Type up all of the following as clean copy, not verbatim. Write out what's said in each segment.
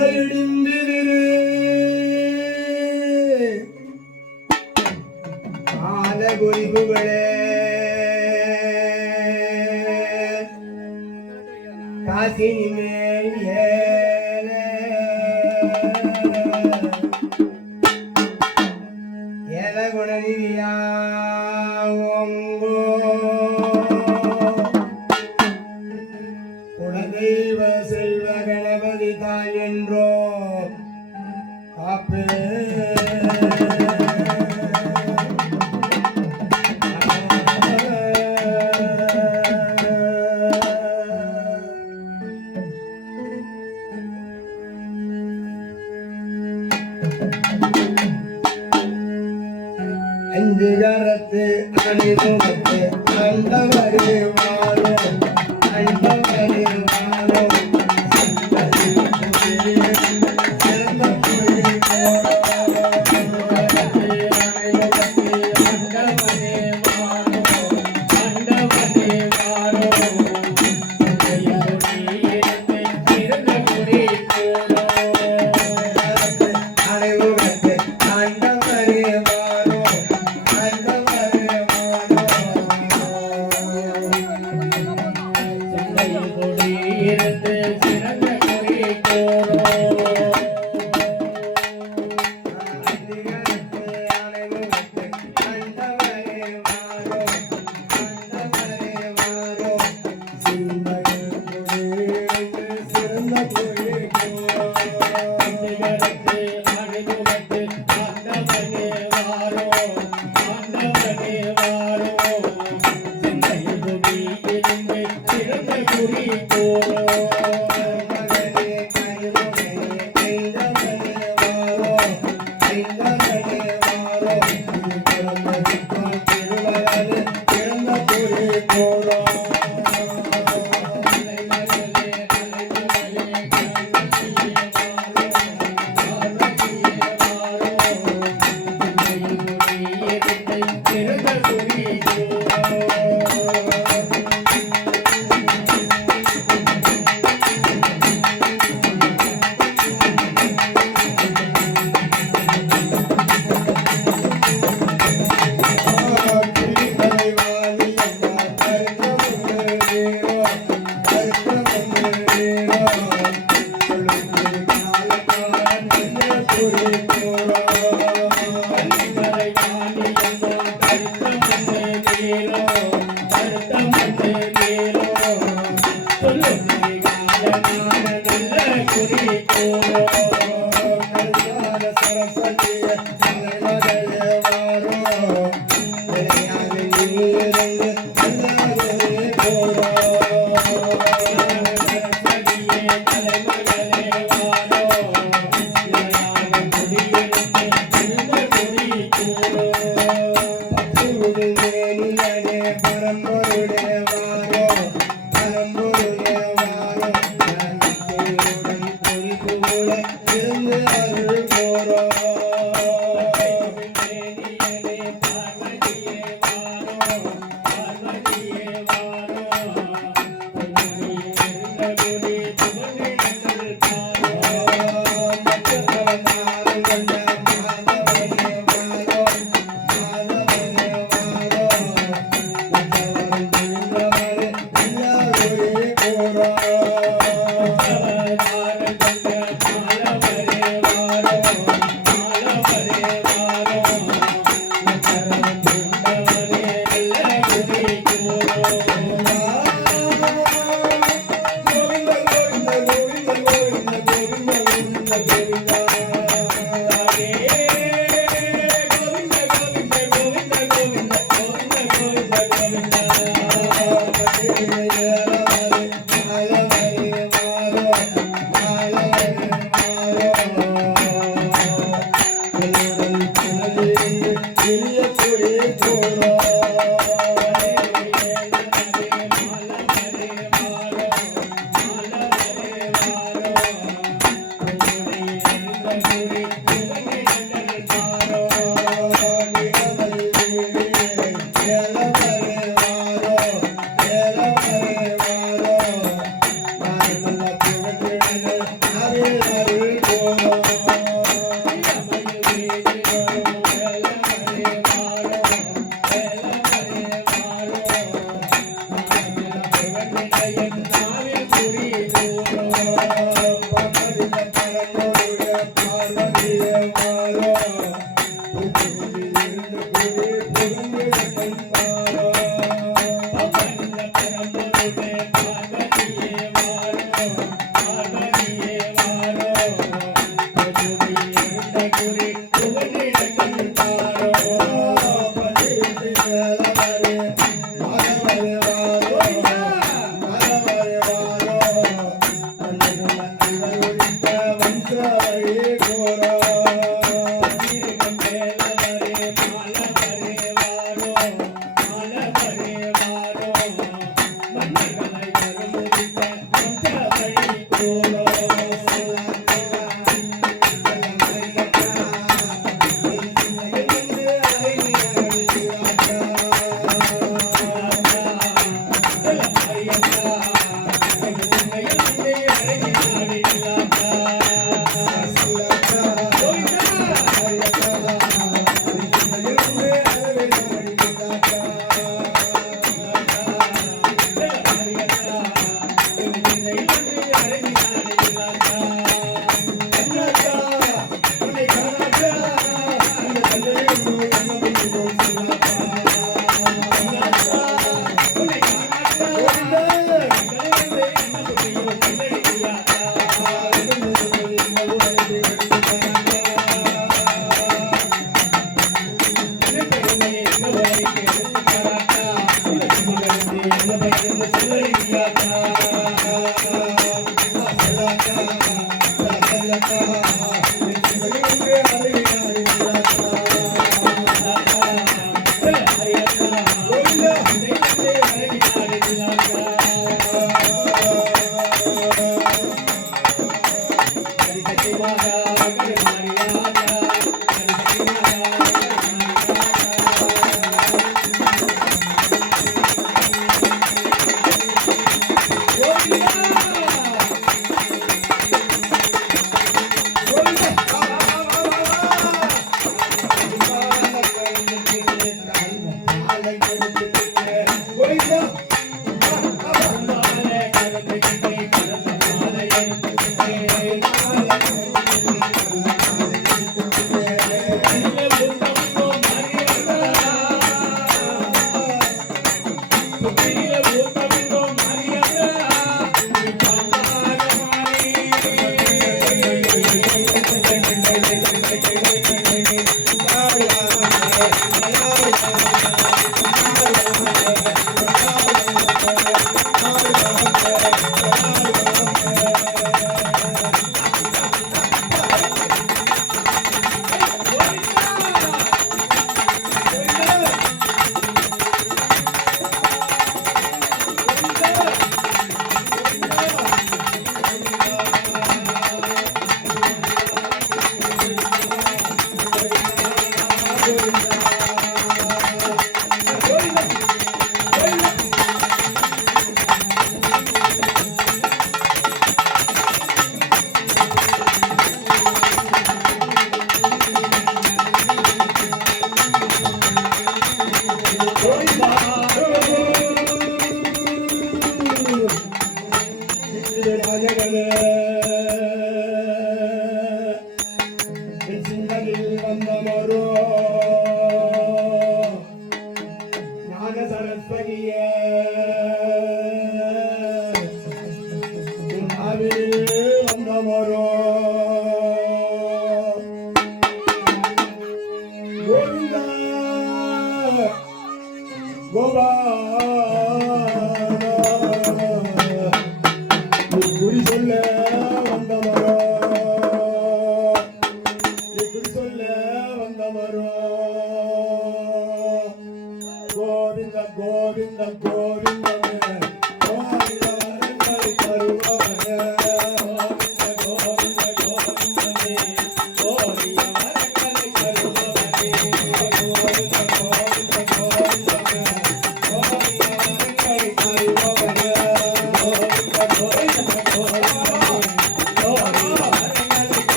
மலையிடிந்திரு கால குறிப்புகளே காசினி மேல் ஏல குணநிதியா குலதெய்வ செல்வ கணபதி தாய் என்றோ காப்பு அஞ்சு கரத்து அணிமுகத்து அண்டவரே வாழும் அண்டவரே வாழும் அருள் போலும்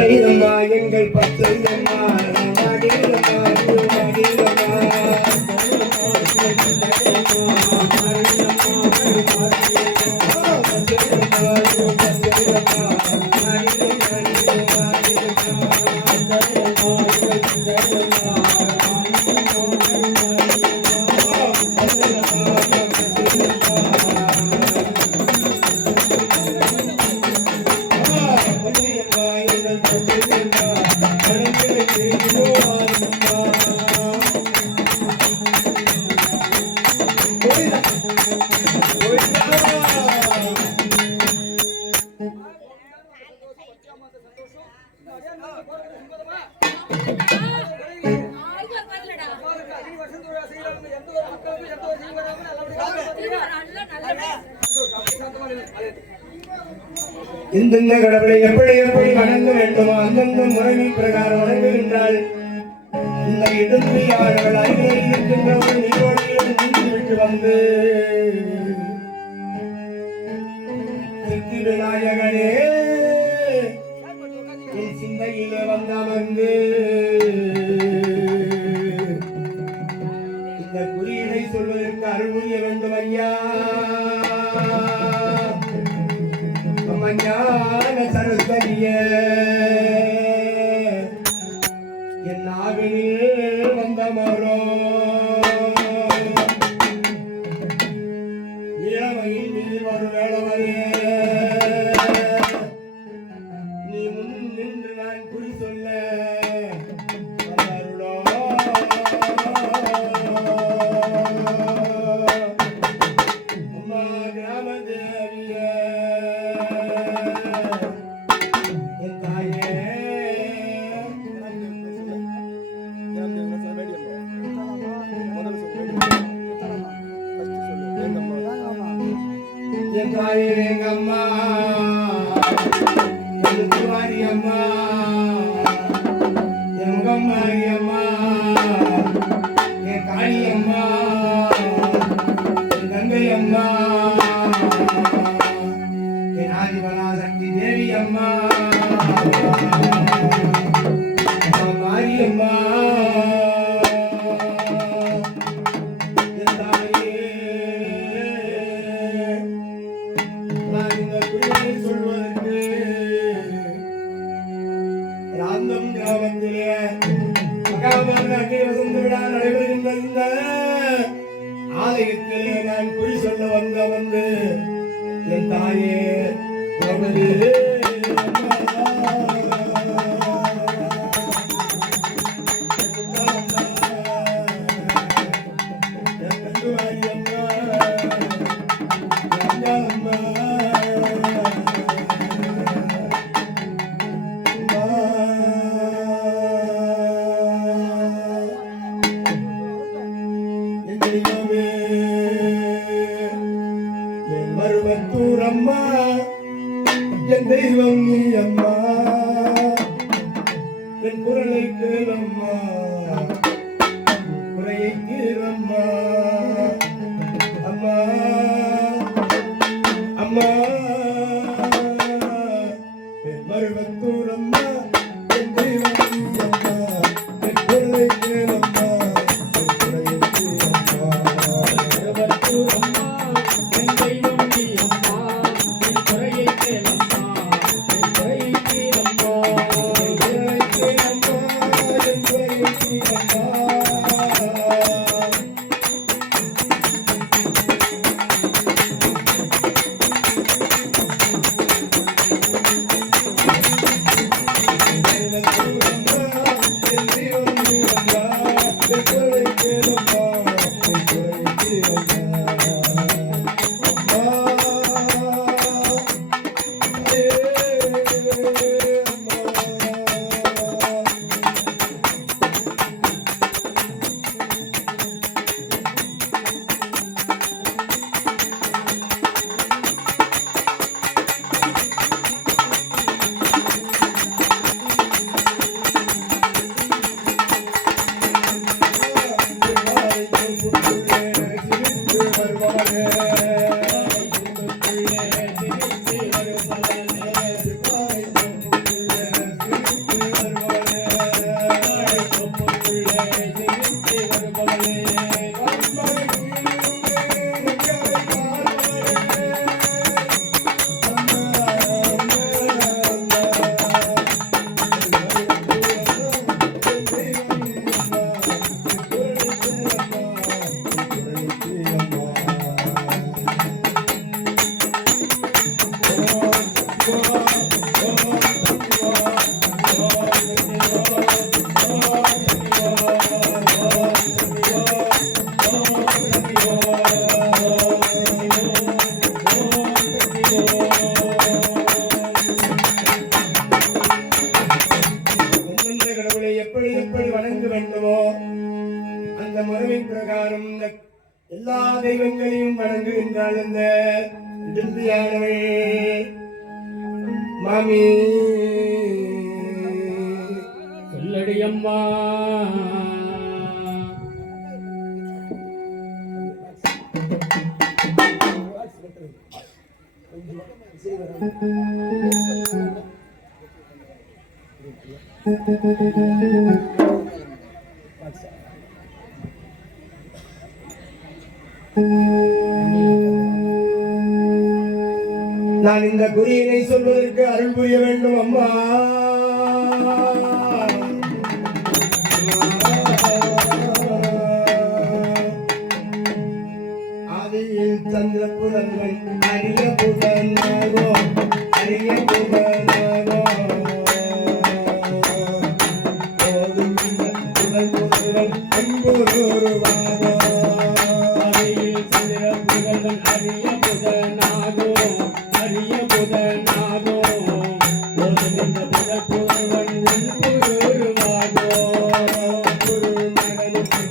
பச்சையம்மா எங்கள் பச்சையம்மா மடியம்மா மடியம்மா இந்தந்த கடவுளை எப்படி எப்படி வணங்க வேண்டுமோ அந்தந்த முறைமை பிரகாரம் வணங்குகின்றாள். இந்த இடும்பியாளர்கள் அருகில் இருக்கின்றவர்கள் நீரோடையில் நீந்திவிட்டு வந்து சித்தி விநாயகனே என் சிந்தையிலே வந்தமர்ந்து இந்த குறியினை சொல்வதற்கு அருள் புரிய வேண்டும் ஐயா. ஞான சரஸ்வதிய என் நாவினில் வந்த மரோ இளமையில் நீ ஒரு வேளவரே நீ முன் நின்று நான் குறி சொல்ல வந்தருளோ. அம்மா கிராம தேவிய அம்மா மாரி அம்மா எங்கம்மாரி அம்மா என் காளி அம்மா என் கங்கை அம்மா என் ஆதிபலா சக்தி தேவி அம்மா மாரி அம்மா கிராமத்திலே வசந்த விழா நடைபெறுகின்ற இந்த ஆலயத்திலே நான் குறி சொல்ல வந்து என் தாயே மருவத்தூரம்மா என் தெய்வம் நீ அம்மா என் குரலை கேளம்மா குறையை தீரம்மா அம்மா அம்மா என் மருவத்தூரம்மா என் தெய்வம் நீ அம்மா என் குரலை கேளம்மா குறையை தீரம்மா மருவத்தூரம்மா என் தெய்வம் நீ அம்மா என் குறையை கேளம்மா என் குறையை தீரம்மா என் குறையை கேளம்மா என் குறையை பிரகாரம் எல்லா தெய்வங்களையும் வணங்குகின்றாள் இந்த இடும்பியானவள். மாமி சொல்லடி அம்மா. நான் இந்த குறியினை சொல்வதற்கு அருள் புரிய வேண்டும் அம்மா. ஆதியில் சந்திர புதன்வன் அரிய புதனாகோ அரிய புதனாகோ போதும் புதன் புதன் அன்புருவாகோ. ஆதியில் சந்திர புதல்வன் அரிய புதனாகோ அரிய புதனாகோ போதும் இந்த புதல் புதல்வன் அன்புருவாகோ. குரு மகனுக்கு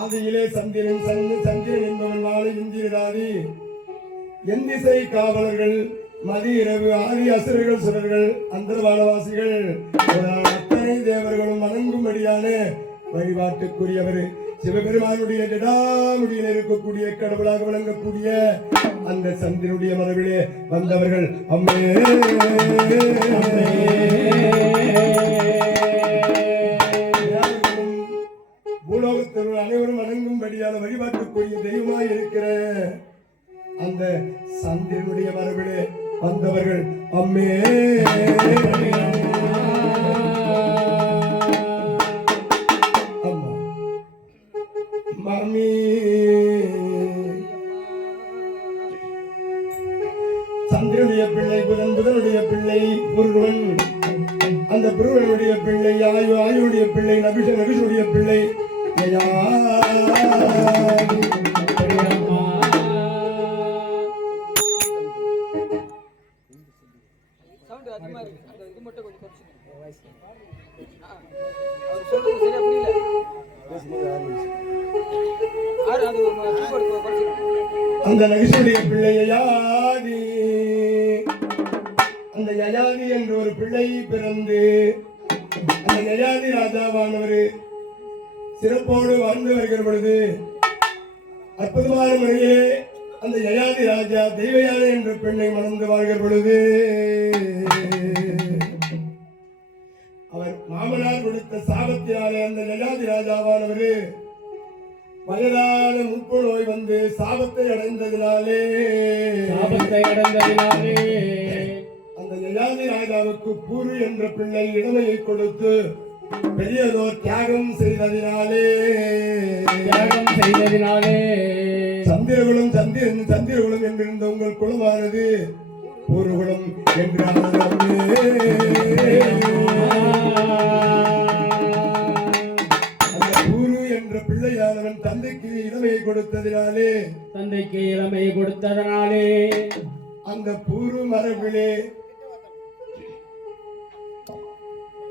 ஆதியிலே சந்திரன் சந்திரன் என்பவன் வாழ இந்திராதி என் திசை காவலர்கள் மதி இரவு ஆதி அசுரர்கள் சுரர்கள் அந்தர்வானவாசிகள் அத்தனை தேவர்களும் வணங்கும்படியான வழிபாட்டுக்குரியவர் சிவபெருமானுடைய ஜடாமுடியில் இருக்கக்கூடிய கடவுளாக விளங்கக்கூடிய அந்த சந்திரனுடைய மரபிலே வந்தவர்கள் அம்மே. பூலோகத்தில் அனைவரும் வணங்கும்படியான வழிபாட்டுக்குரிய தெய்வமாய் இருக்கிற அந்த சந்திரனுடைய மரபிலே வந்தவர்கள் அம்மே. அம்மா மாமி சந்திரனுடைய பிள்ளை புதனுடைய பிள்ளை புருவன், அந்த புருவனுடைய பிள்ளை ஆயுடைய பிள்ளை நபிஷனுடைய பிள்ளை அந்த நகிஷனுடைய பிள்ளை யயாதி. அந்த யயாதி என்ற ஒரு பிள்ளை பிறந்து அந்த யயாதி ராஜாவானவர் சிறப்போடு வாழ்ந்து வருகிற பொழுது அற்புதமான முறையிலே அந்த யயாதி ராஜா தெய்வயானை என்ற பெண்ணை மணந்து வாழ்கிற பொழுது அவர் மாமனார் கொடுத்த சாபத்தினாலே அந்த யயாதி ராஜாவானவர் வயதான முற்பு நோய் வந்து சாபத்தை அடைந்ததினாலே அந்த யயாதி ராஜாவுக்கு பூரு என்ற பிள்ளை இளமையை கொடுத்து பெரியதோர் தியாகம் செய்ததினாலே சந்திரகுலம் சந்திரகுலம் என்றிருந்த உங்கள் குலமானது பூர்வகுலம் என்றானது. அந்த பூரு என்ற பிள்ளையானவன் தந்தைக்கு இளமையை கொடுத்ததினாலே அந்த பூரு மரபிலே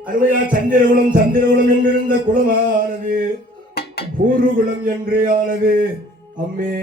அருமையா சந்திரகுலம் என்றிருந்த குலமானது பூர்வகுலம் என்று ஆனது அம்மே.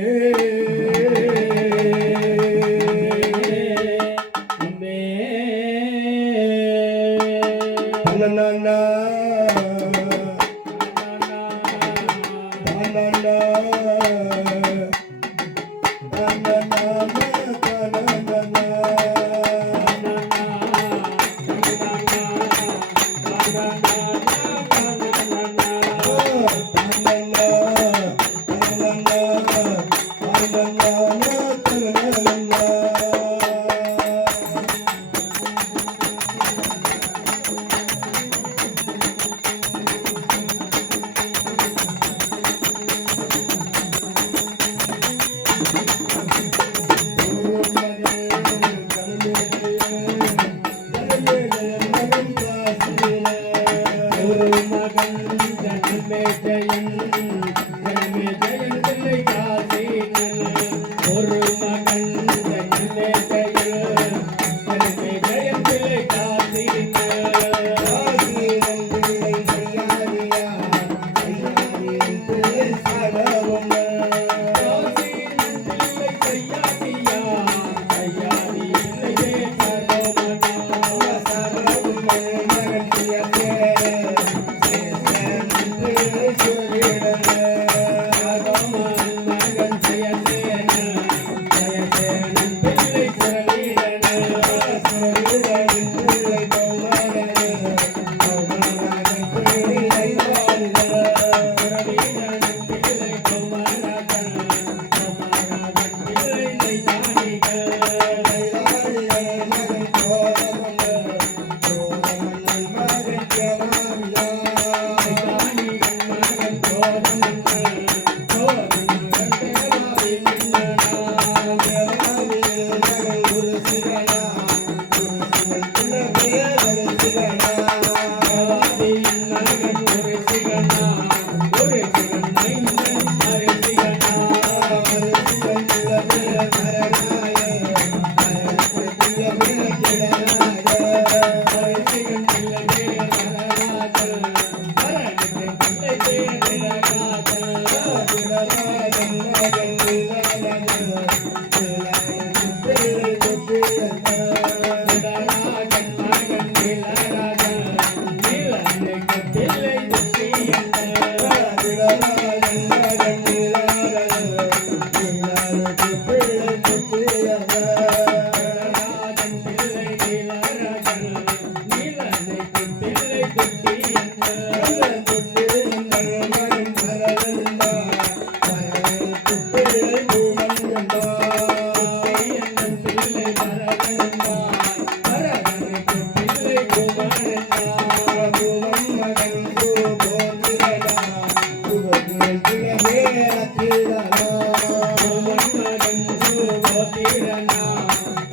ரத்திகனா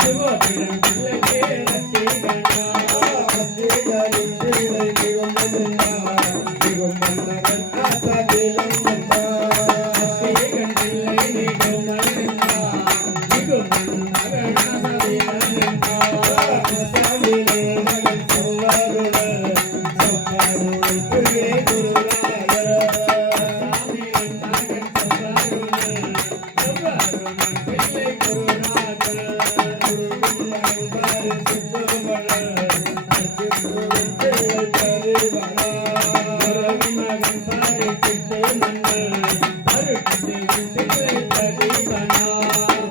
சுபத்திரன் பிள்ளைக்கே ரத்திகனா ரத்திகனின் பிள்ளை நிகும்பனா நிகும்பன் ஆசாமீலன் வந்தா ரத்திகன் பிள்ளை நிகுமன்னா நிகுமன் மகன் ஆசாமீலன் வந்தா ஆசாமீலன் மகன் சவ்வாருடன் சவ்வாருடன் பிள்ளை குருநாதர் ஆசாமீலன் மகன் சவ்வாருடன் சவ்வாருடன் பிள்ளை குருநாதர் குருவின் பாரு சித்துமலர் சித்துவின் பிள்ளை பரிவரா குருவின் மகன் பாரு சித்து மன்னர் பருத்தின் பிள்ளை பிரதீபனா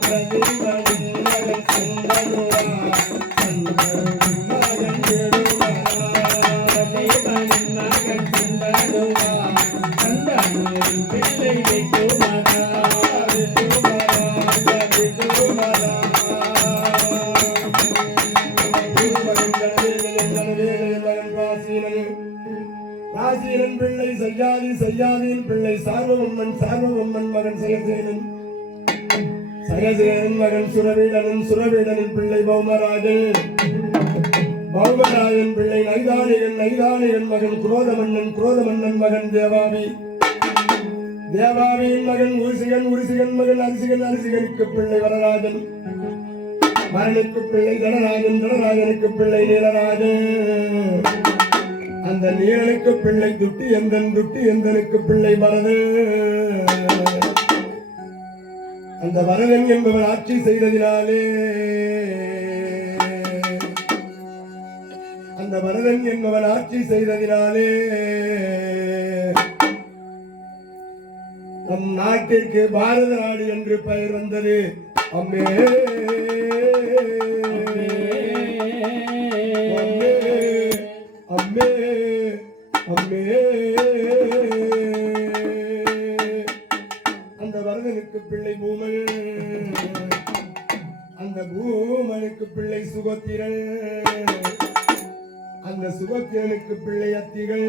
பிரதீபனின் மகன் சந்தனுவா சந்தனுவின் மகன் கெடுவரா பிரதீபனின் மகன் சந்தனுவா சந்தனுவின் பிள்ளை விட்டுமகா ராசீலன் பிள்ளை சையாதி சையாதியின் பிள்ளை சார்வமம்மன் சார்வமம்மன் மகன் சயசேனன் சயசேனன் மகன் சுரவீடனன் சுரவீடனின் பிள்ளை பௌமராஜன் பௌமராஜன் பிள்ளை நைதானிகன் நைதானிகன் மகன் குரோதமன்னன் குரோதமன்னன் மகன் தேவாவி தேவாவியின் மகன் உருசிகன் உருசிகன் மகன் அரிசிகன் அரிசிகனுக்கு பிள்ளை வரராஜன் மரனுக்கு பிள்ளை தனராஜன் தனராஜனுக்கு பிள்ளை நீலராஜன் அந்த நீலனுக்கு பிள்ளை துட்டி எந்தனுக்கு பிள்ளை வரதன் அந்த வரதன் என்பவன் ஆட்சி செய்ததினாலே அந்த வரதன் என்பவன் ஆட்சி செய்ததினாலே நம் நாட்டிற்கு பாரத நாடு என்று பெயர் வந்தது அம்மே அம்மே அம்மே அந்த வரதனுக்கு பிள்ளை பூமன் அந்த பூமனுக்கு பிள்ளை சுபத்திரன் அந்த சுபத்திரனுக்கு பிள்ளை அத்திகள்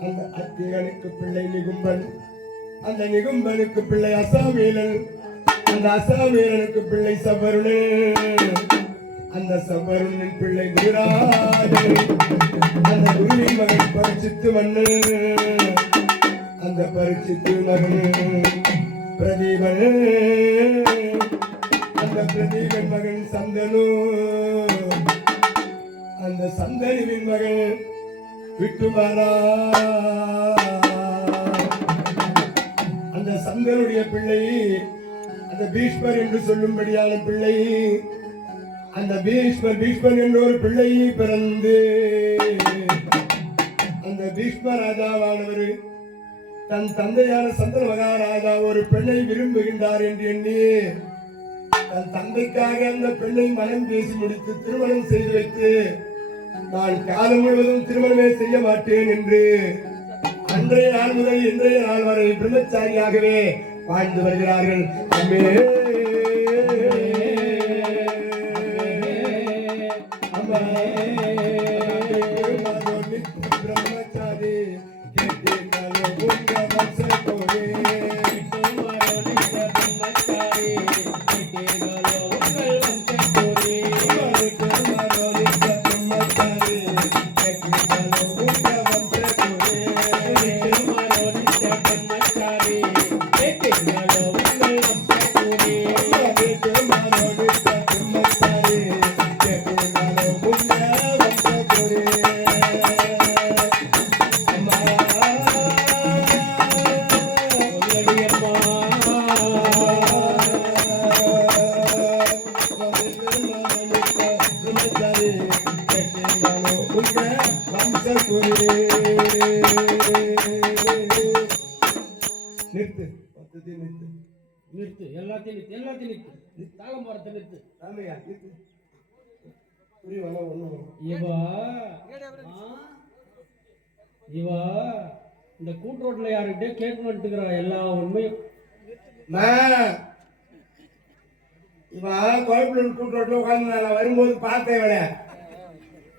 அந்த அத்திகனுக்கு பிள்ளை நிகும்பன் அந்த நிகும்பனுக்கு பிள்ளை அசாமீலன் அந்த அசாமீலனுக்கு பிள்ளை சபருணன் அந்த சபருணின் பிள்ளை குருராஜன் அந்த குருவின் மகன் பரிசித்து மன்னன் அந்த பரிசித்து மகன் பிரதீபன் அந்த பிரதீபன் மகன் சந்தனு அந்த சந்தனுவின் மகன் விட்டுமாறா அந்த சந்தனுடைய பிள்ளை அந்த பீஷ்மர் என்று சொல்லும்படியான பிள்ளை அந்த பீஷ்மர் என்ற ஒரு பிள்ளை பிறந்து அந்த பீஷ்ம ராஜாவானவர் தன் தந்தையான சந்தன மகாராஜா ஒரு பெண்ணை விரும்புகின்றார் என்று எண்ணி தன் தந்தைக்காக அந்த பெண்ணை மனம் பேசி முடித்து திருமணம் செய்து வைத்து நான் காலம் முழுவதும் திருமணமே செய்ய மாட்டேன் என்று அன்றைய நாள் முதல் இன்றைய நாள் வரை பிரம்மச்சாரியாகவே வாழ்ந்து வருகிறார்கள் அம்மே பிரம்மச்சாரி கேட்டீங்களோ உங்க வம்சத்தோடு நிறுத்து நிறுத்து எல்லாத்தையும் நிறுத்து தாளம் போறத நிறுத்து ராமையா நிறுத்து புரியவா ஒண்ணும் இவா இந்த கூட்டுரோட்ல யாருக்கிட்டே கேட்கணும்ட்டுக்கிறா எல்லா உண்மையும் இவன் கோயம்புத்தூர் கூட்டுரோட்ல உட்காந்து நான் வரும்போது பார்த்தேன் இவளை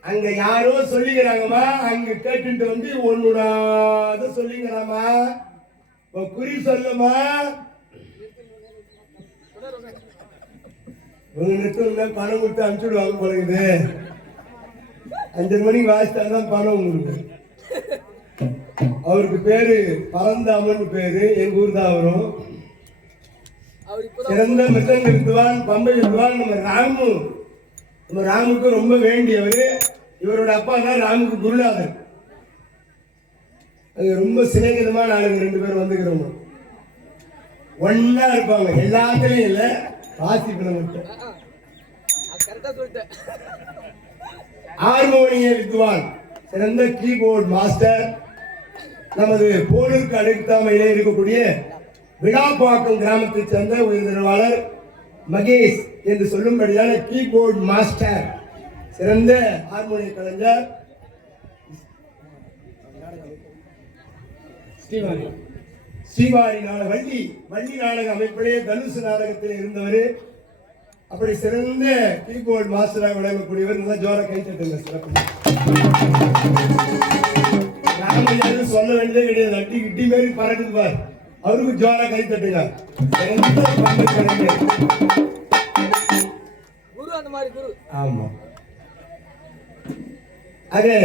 அங்க யாரோ சொல்லிக்கிறாங்கம்மா அங்க கேட்டுட்டு வந்து ஒன்னுடாத சொல்லிக்கிறாமா குறி சொல்லுமா இவங்க நிறுத்தம் பணம் கொடுத்து அனுப்பிச்சுடுவாங்க போலகுது. 5 மணிக்கு வாசித்தாதான் பணம் உங்களுக்கு. அவருக்கு பேரு பரந்தாமன் பேரு, எங்க ஊர் தான் வரும். சிறந்த மிருதங்க வித்துவான், பம்பை வித்துவான். நம்ம ராமுக்கு ரொம்ப வேண்டியவர். இவரோட அப்பா தான் ராமுக்கு குருநாதர். அது ரொம்ப சிநேகிதமான ஆளுங்க 2 பேரும் வந்துக்கிறவங்க. ஒன்னா இருப்பாங்க, எல்லாத்துலயும் இல்ல, வாசிப்பில் மட்டும். ஹார்மோனிய வித்வான், சிறந்த கீபோர்ட் மாஸ்டர். நமது போலூருக்கு அடுத்தாமையிலே இருக்கக்கூடிய விழாப்பாக்கம் கிராமத்தை சேர்ந்த உயர்ந்தவாளர் மகேஷ் என்று சொல்லும்படியான கீபோர்ட் மாஸ்டர், சிறந்த ஹார்மோனிய கலைஞர் ஸ்ரீவாரி வள்ளி நாடக அமைப்பிலே தனுசு நாடகத்தில் இருந்தவர். அப்படி சிறந்த கீபோர்ட் மாஸ்டராக விளங்கக்கூடியவர். நல்லா ஜோர கை தட்டுங்க. சிறப்பு ராமலிங்கம் சொல்ல வேண்டியதே கிடையாது. அட்டி கிட்டி மாரி பறக்குது பார். அவருக்கு ஜோர கை தட்டுங்க. ஆமா, அது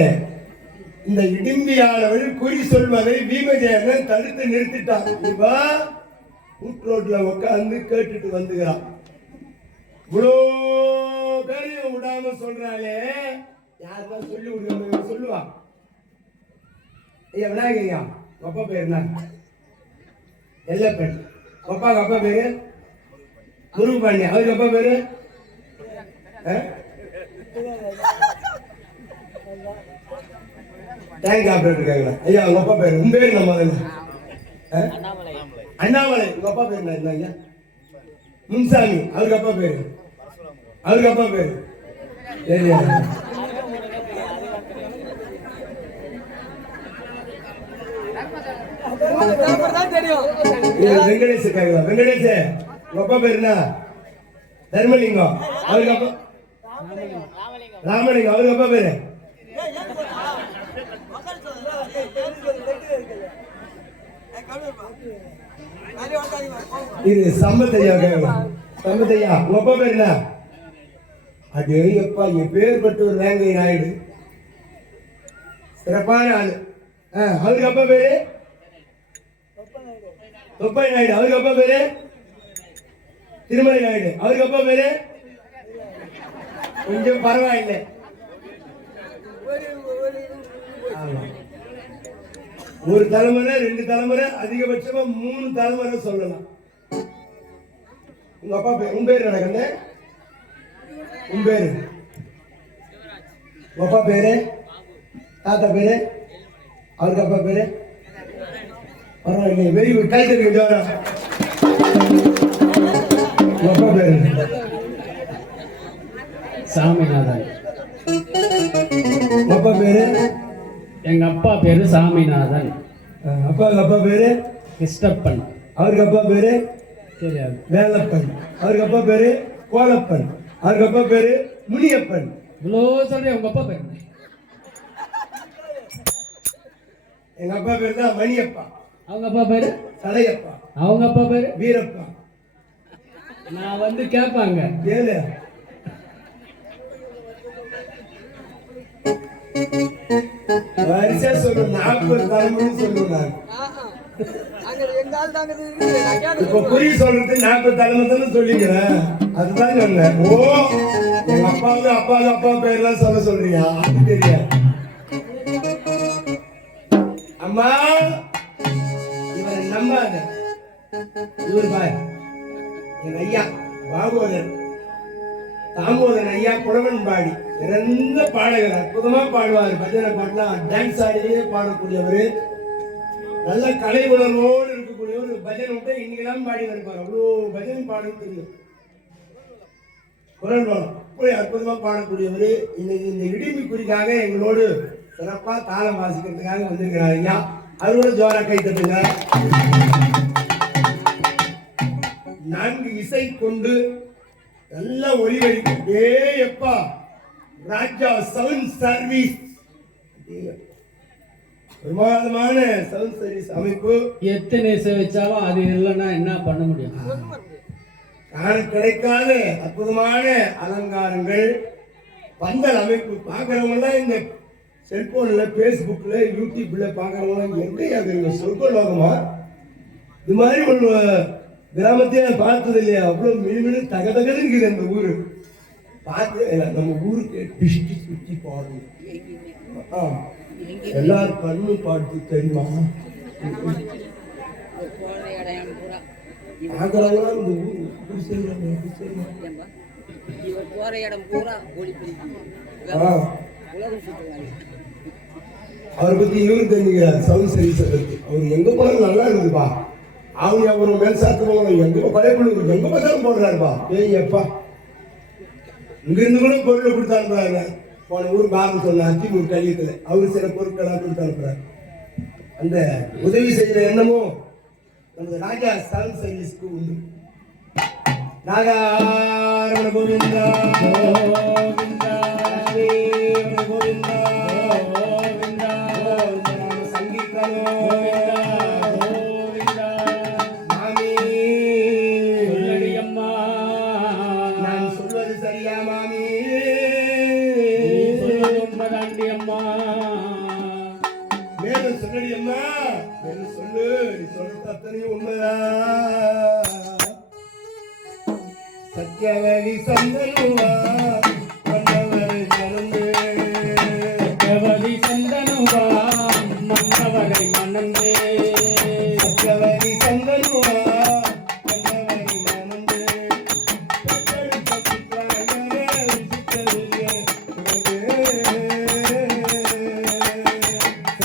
இந்த இடிம்பியானவள் குறி சொல்வதை பீமஜேயன் தடுத்து நிறுத்திட்டான். இவா கூட்ரோட்ல உட்காந்து கேட்டுட்டு வந்துகிறான். இவ்வளோ பேரையும் விடாம சொல்றாளே, யாருதான் சொல்லி விடுவாங்க? சொல்லுவா. ஐயா விநாயகரியா, அப்பா பேர் என்ன? எல்லப்பன். அப்பாவுக்கு அப்பா பேரு முருகபாண்டிய. அவருக்கு அப்பா பேரு டேங்க் ஆப்ரேட்டர் இருக்காங்களா? ஐயா உங்க அப்பா பேரு? உன் பேரு நம்ம அண்ணாமலை. உங்க அப்பா பேரு என்ன ஐயா? முன்சாமி. அவருக்கு அப்பா பேரு? அவருக்கு அப்பா பேரு சரியா? வெங்கடேஷ் இருக்காங்களா? வெங்கடேஷ் உங்க அப்பா பேரு என்ன? தர்மலிங்கம். அவருக்கு அப்பா ராமலிங்கம். அவருக்கு அப்பா பேரு இது சம்பத்தையா. சம்பத்தையா உங்க அப்பா பேர் என்ன? அது எப்பா என் பேர் பட்டு ஒரு வேங்கை நாயுடு, சிறப்பான ஆளு. அவருக்கு அப்பா பேரு தொப்பை நாயுடு. அவருக்கு அப்பா பேரு திருமலை நாயுடு. அவருக்கு அப்பா பேரு கொஞ்சம் பரவாயில்லை. ஒரு தலைமுறை 2 தலைமுறை அதிகபட்சமா 3 தலைமுறை சொல்லலாம். உங்க அப்பா பேர்? உன் பேரு நடக்கல. உன் பேரு? உங்க அப்பா பேரு? தாத்தா பேரு? அவருக்கு அப்பா பேரு? பரவாயில்லை, வெரி குட். கை தட்டுங்க. உங்க அப்பா பேரு? சாமிநாதன். அப்பா பேரு? எங்க அப்பா பேரு சாமிநாதன். அப்பா பேரு கிருஷ்ணப்பன். அவருக்கு அப்பா பேரு தெரியாது. வேலப்பன். அவருக்கு அப்பா பேரு கோலப்பன். அவருக்கு அப்பா பேரு முனியப்பன். இவ்வளோ சொல்றேன். உங்க அப்பா பேரு? எங்க அப்பா பேரு தான் மணியப்பா. அவங்க அப்பா பேரு சடையப்பா. அவங்க அப்பா பேரு வீரப்பா. நான் வந்து கேட்பாங்க. ஏழு வரிசையா சொல்லு. 40 தலைமுறை சொல்லுவாங்க. இப்ப குறி சொல்றது 40 தலைமுறை சொல்லிக்கிறேன். அதுதான் சொன்னேன். ஓ எங்க அப்பா பேர்லாம் சொல்ல சொல்றியா? அது தெரியாது. அம்மா இவரை நம்பாத. இவர் பாரு எங்க ஐயா பாகவதர் தாமோதரன் ஐயா குடவன்பாடி. சிறந்த பாடகர், அற்புதமா பாடுவார். பஜனை பாடலாம், டான்ஸ் ஆடியே பாடக்கூடியவர். நல்ல கலை உணர்வோடு இருக்கக்கூடியவர். பஜனை விட்டு இன்னைக்கெல்லாம் பாடி இருப்பார். அவ்வளோ பஜனை பாடல் தெரியும். குரல் வளம் அப்படி அற்புதமா பாடக்கூடியவர். இன்னைக்கு இந்த இடிமை குறிக்காக எங்களோடு சிறப்பா தாளம் வாசிக்கிறதுக்காக வந்திருக்கிறார் ஐயா. அவரோட ஜோரா கை தட்டுங்க. 4 இசை கொண்டு நல்ல ஒளிவடிக்கும். எப்பா ராஜா சவுண்ட் சர்வீஸ், பிரமாதமான சவுண்ட் சர்வீஸ் அமைப்பு. எத்தனை இசை வச்சாலும் அது இல்லைன்னா என்ன பண்ண முடியும்? காண கிடைக்காத அற்புதமான அலங்காரங்கள் பந்தல் அமைப்பு பார்க்கறவங்க எல்லாம் இந்த செல்போன்ல பேஸ்புக்ல யூடியூப்ல பார்க்கறவங்க எங்கேயா இருக்கு சொர்க்க லோகமா? இது மாதிரி ஒரு கிராமத்தையே நான் பார்த்தது இல்லையா? அவ்வளவு மினிமினு தகதகன்னு இருக்குது அந்த ஊரு. பார்த்து நம்ம ஊருக்கு பிஷ்டி சுற்றி பாடு எல்லாரும் கண்ணு பாட்டு தெரியுமா? பார்க்கறவங்களாம் இந்த ஊர் இப்படி செய்யறாங்க இப்படி செய்யறாங்க. போற இடம் பூரா ஒளி அவரை பத்தி இவரு தெரிஞ்சுக்கிறார். சவுண்ட் சர்வீஸ் பத்தி அவர் எங்க போனாலும் நல்லா இருக்குதுப்பா. அவங்க அவர் மேல் சாத்துவாங்க எங்க படைப்புள்ள எங்க பார்த்தாலும் போடுறாருப்பா. ஏய் எப்பா இங்க இருந்து கூட பொருளை கொடுத்து அனுப்புறாங்க. போன ஊர் பாபு சொன்ன அத்திமூர் கல்வியத்துல அவரு சில பொருட்களாக கொடுத்து அனுப்புறாரு. அந்த உதவி செய்யற எண்ணமும் நமது ராஜா சவுண்ட் சர்வீஸ்க்கு உண்டு. நாகாரமண கோவிந்தா கோவிந்தா கோவிந்தா கோவிந்தா சங்கீதனோ கோவிந்தா மாமி சொல்லடி அம்மா நான் சொல்வது சரியா மாமி? சொல்வது உண்மைதாண்டி அம்மா. மேலும் சொல்லடி அம்மா மேலும் சொல்லு. நீ சொல்றது அத்தனையும் உண்மைதான். சத்யவதி சந்தனுவா மன்னவரை மணந்து சத்யவதி சந்தனுவா மன்னவரை மணந்து சத்யவதி சந்தனுவா மன்னவரை மணந்து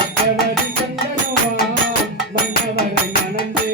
சத்யவதி சந்தனுவா மன்னவரை மணந்து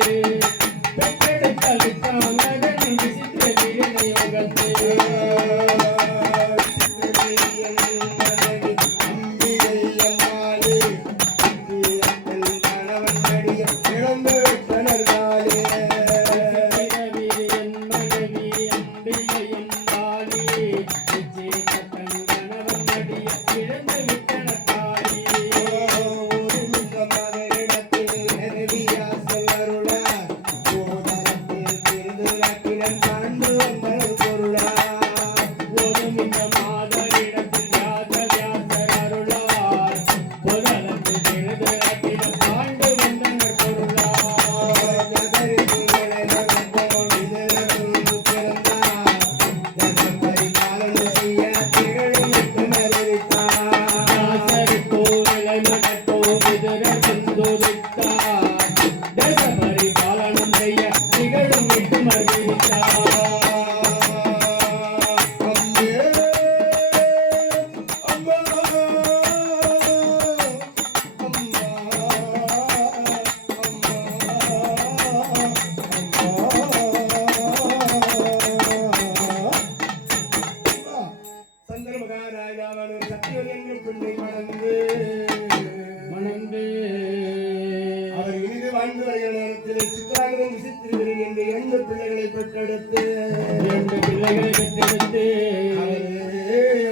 பெற்றெடுத்து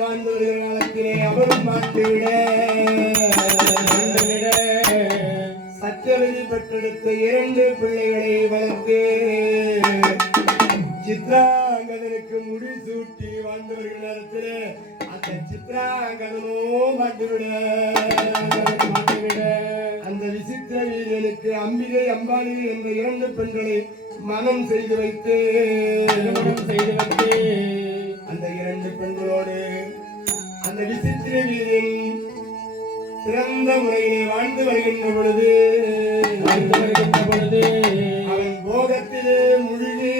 வாழ்ந்தொரு காலத்திலே அவரும் மாட்டுவிட சத்தியவதி பெற்றெடுத்த 2 பிள்ளைகளை வளர்த்து சித்ராங்கதனுக்கு முடிசூட்டி வாழ்ந்தவர்கள் நேரத்திலே அந்த சித்ராங்கதனோ மாட்டுவிட அந்த விசித்திர வீரனுக்கு அம்பிகை அம்பாளி என்ற 2 பெண்களை மனம் செய்து வைத்து அந்த 2 பெண்களோடு அந்த விசித்திர வீரன் சிறந்த முறையிலே வாழ்ந்து வருகின்ற பொழுது அவன் போகத்திலே முழுகி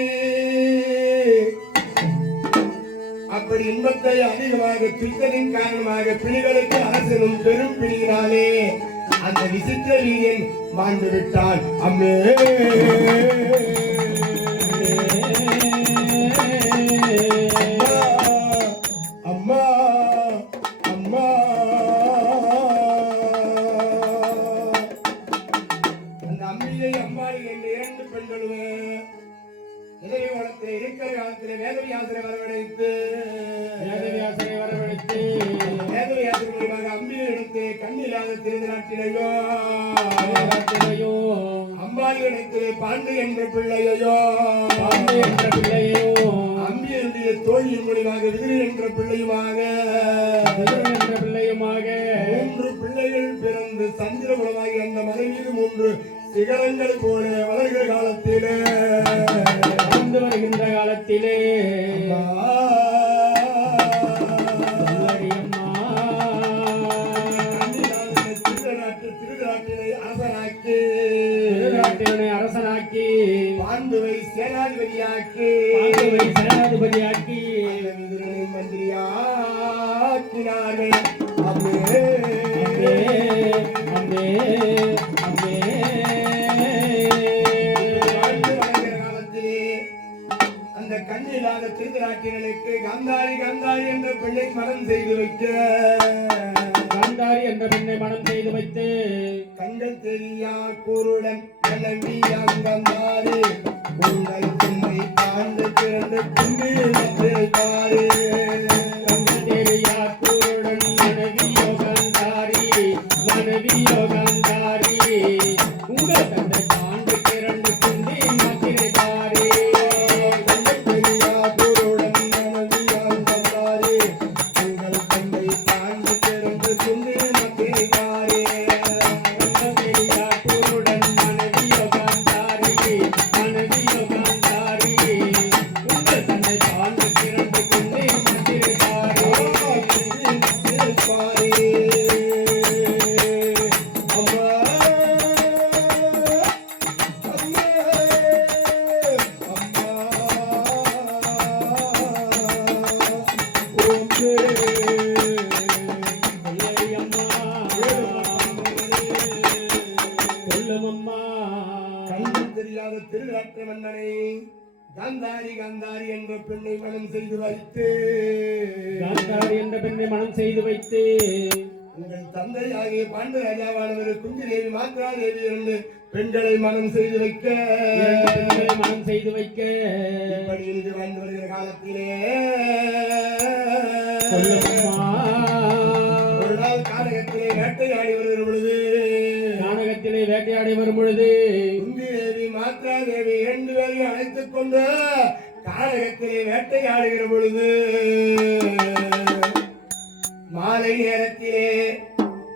அப்படி இன்பத்தை அதிகமாக துய்த்ததின் காரணமாக பிணிகளுக்கு அரசனும் பெரும் பிணியினாலே அந்த விசித்திர வீரன் வாழ்ந்து விட்டான். அம்மே அம்மா அம்மா அந்த அம்பிகை அம்பாளி என்ற 2 பெண்களும் இளைய காலத்தில் இருக்கிற காலத்தில் வேதவியாசரை வரவழைத்து வேதவியாசர் மூலமாக அம்பிகை எடுத்து கண்ணில்லாத திருநாட்டினையோ அம்பாளி எடுத்து காலகத்திலே பாண்டு என்ற பிள்ளையோ பாண்டு என்ற பிள்ளையோ அம்பியனுடைய தோழியின் மூலியமாக விதிரி என்ற பிள்ளையுமாக விதுரன் என்ற பிள்ளையுமாக 3 பிள்ளைகள் பிறந்து சந்திரகுலமாகி அந்த மலை மீது 3 சிகரங்கள் போல வளர்கிற காலத்திலே வாழ்ந்து வருகின்ற காலத்திலே திருநாட்டினை அரசனாக்கி பாண்டுவை சேனாதிபதியாக்கி பாண்டுவை சேனாதிபதியாக்கி மந்திரியாக்கினாரே அம்பே அம்பே அம்பே காலத்திலே அந்த கண்ணில்லாத திருநாட்டினருக்கு காந்தாரி காந்தாரி என்ற பெண்ணை மனம் செய்து வைக்க காந்தாரி என்ற பெண்ணை மனம் செய்து வைத்து கண்கள் தெரியா கூருடன் கிளம்பி அங்கந்தாரே உங்கள் தும்பை ஆண்டு பிறந்து தும்பி பாரு கண்கள் தெரியா கூருடன் மனைவி யோகாந்தாரி உங்கள் தந்தை ஆண்டு பிறந்து தும்பி மாத்திரை பாரு கண்கள் தெரியா கூருடன் மனைவி அங்கந்தாரே உங்கள் தும்பை ஆண்டு பிறந்து தும்பி பாரு கண்கள் தெரியாத திருநாட்டு மன்னனை காந்தாரி காந்தாரி என்ற பெண்ணை மனம் செய்து வைத்து காந்தாரி என்ற பெண்ணை மனம் செய்து வைத்து உங்கள் தந்தையாகிய பாண்டு ராஜாவானவர் குந்தி தேவி மாத்ரா தேவி இரண்டு பெண்களை மனம் செய்து வைக்க இரண்டு பெண்களை மனம் செய்து வைக்க இப்படி இன்று வாழ்ந்து வருகிற காலத்திலே சொல்லுமம்மா. ஒரு நாள் கானகத்திலே வேட்டையாடி வருகிற பொழுது நாடகத்திலே வேட்டையாடி வரும் பொழுது குந்தி தேவி மாத்ரா தேவி 2 பேரையும் அழைத்துக் கொண்டு கானகத்திலே வேட்டையாடுகிற பொழுது மாலை நேரத்திலே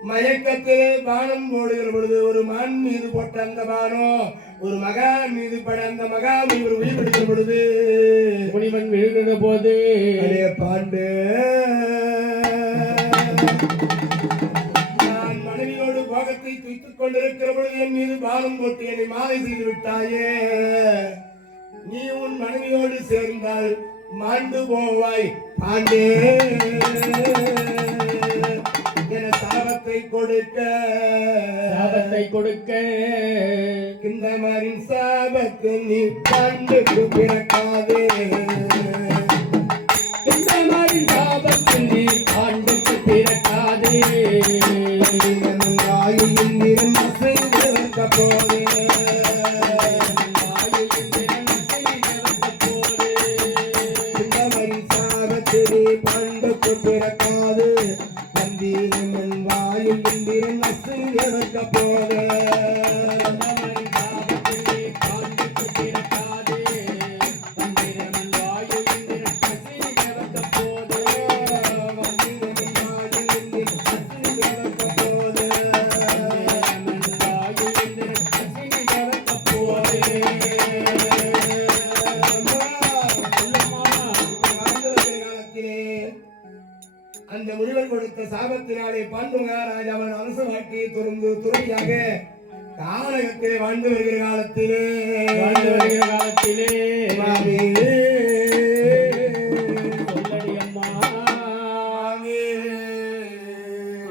மயக்கத்திலே பானம் போடுகிற பொழுது ஒரு மான் மீது போட்ட அந்த பானம் ஒரு மகான் மீது பட அந்த மகான் இவர் உயிர் எடுக்கிற பொழுது முனிவன் விழுகிற போது அதே பாண்டு நான் மனைவியோடு போகத்தை துய்த்துக் கொண்டிருக்கிற பொழுது என் மீது பானம் போட்டு என்னை மாலை செய்து விட்டாயே நீ உன் மனைவியோடு சேர்ந்தால் மாண்டு போவாய் பாண்டே என சாபத்தை கொடுக்க கிந்தமாரின் சாபத்தை நீ பாண்டுக்கு பிறக்காதே கிந்தமாரின் சாபத்தில் நீ ஆண்டுக்கு பிறக்காதே போதே பாண்டுக்கு பிறக்காது வந்தீரன் வாயில் இந்திரன் அசைக்க போத அந்த முனிவர் கொடுத்த சாபத்தினாலே பாண்டு மகாராஜாவின் அரச வாழ்க்கையை துறந்து துறவியாக கானகத்திலே வாழ்ந்து வருகிற காலத்திலே